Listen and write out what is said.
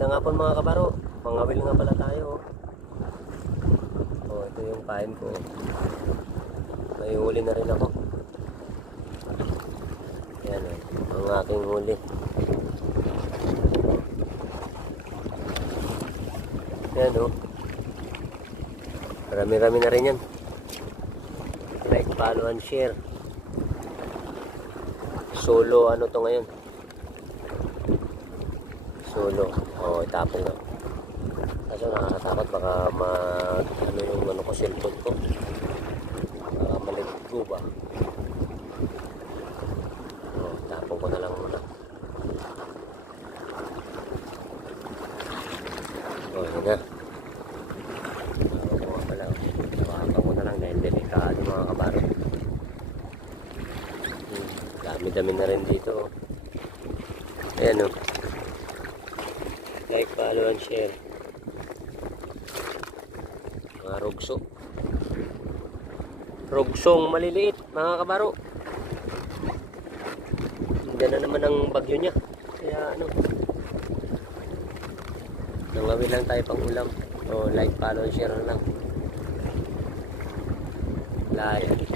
Magandang hapon mga kabaro. Mangawil nga pala tayo. Oh, ito yung kain ko. May huli na rin ako. Yan ang aking huli. Yan o. Marami-rami na rin yan. Like, follow and share. Solo ano to ngayon? Solo. Oh, itapon lang. Kaso nakakatakot baka ano yung ano ko, cellphone ko. Baka maliggo ba? Oh, tapon ko na lang muna. Oh, yun na. Tapon ko nga pala. Tapon ko na lang dahil delikado mga kabaro. Dami-dami na rin dito. Ayan o. Like, follow, and share. Mga rugso. Rugsong maliliit, mga kabaro. Diyan na naman ang bagyo niya. Kaya ano. Nangawin lang tayo pang ulam. O, like, follow, and share na lang. Like.